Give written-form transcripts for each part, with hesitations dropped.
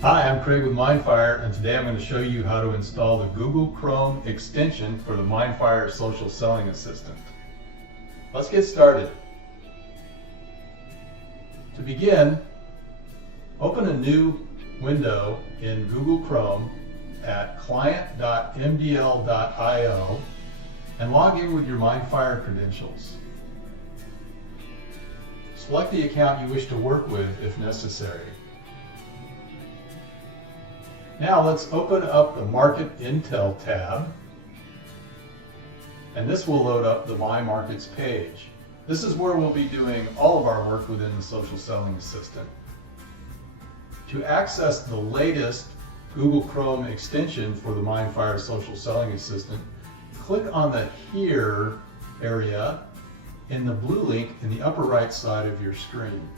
Hi, I'm Craig with MindFire, and today I'm going to show you how to install the Google Chrome extension for the MindFire Social Selling Assistant. Let's get started. To begin, open a new window in Google Chrome at client.mdl.io and log in with your MindFire credentials. Select the account you wish to work with if necessary. Now let's open up the Market Intel tab, and this will load up the My Markets page. This is where we'll be doing all of our work within the Social Selling Assistant. To access the latest Google Chrome extension for the MindFire Social Selling Assistant, click on the Here area in the blue link in the upper right side of your screen.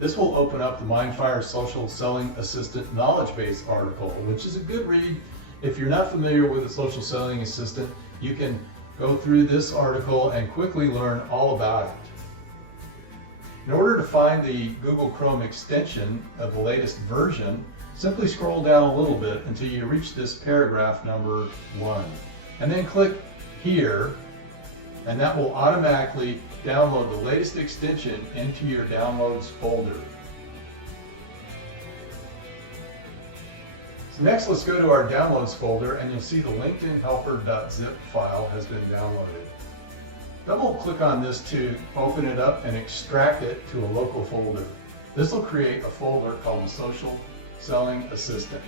This will open up the MindFire Social Selling Assistant Knowledge Base article, which is a good read. If you're not familiar with the Social Selling Assistant, you can go through this article and quickly learn all about it. In order to find the Google Chrome extension of the latest version, simply scroll down a little bit until you reach this paragraph number 1, and then click Here, and that will automatically download the latest extension into your Downloads folder. So next, let's go to our Downloads folder, and you'll see the LinkedIn helper.zip file has been downloaded. Double click on this to open it up and extract it to a local folder. This will create a folder called the Social Selling Assistant.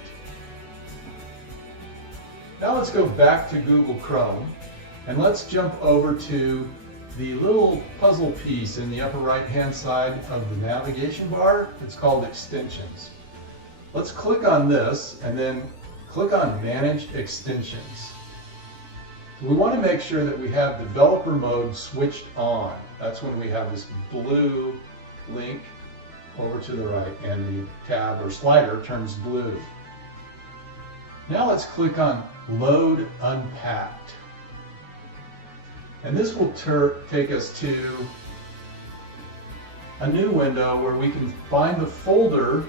Now let's go back to Google Chrome, and let's jump over to the little puzzle piece in the upper right hand side of the navigation bar. It's called Extensions. Let's click on this and then click on Manage Extensions. So we want to make sure that we have developer mode switched on. That's when we have this blue link over to the right and the tab or slider turns blue. Now let's click on Load Unpacked. And this will take us to a new window where we can find the folder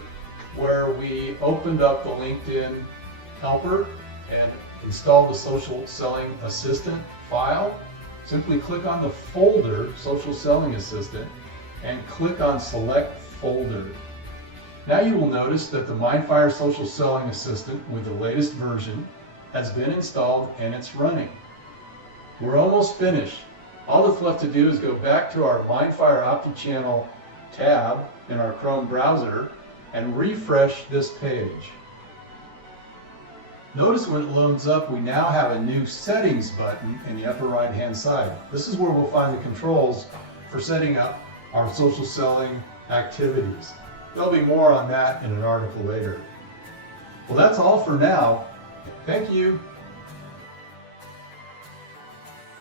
where we opened up the LinkedIn helper and installed the Social Selling Assistant file. Simply click on the folder, Social Selling Assistant, and click on Select Folder. Now you will notice that the MindFire Social Selling Assistant with the latest version has been installed and it's running. We're almost finished. All that's left to do is go back to our MindFire OptiChannel tab in our Chrome browser and refresh this page. Notice when it loads up, we now have a new Settings button in the upper right hand side. This is where we'll find the controls for setting up our social selling activities. There'll be more on that in an article later. Well, that's all for now. Thank you.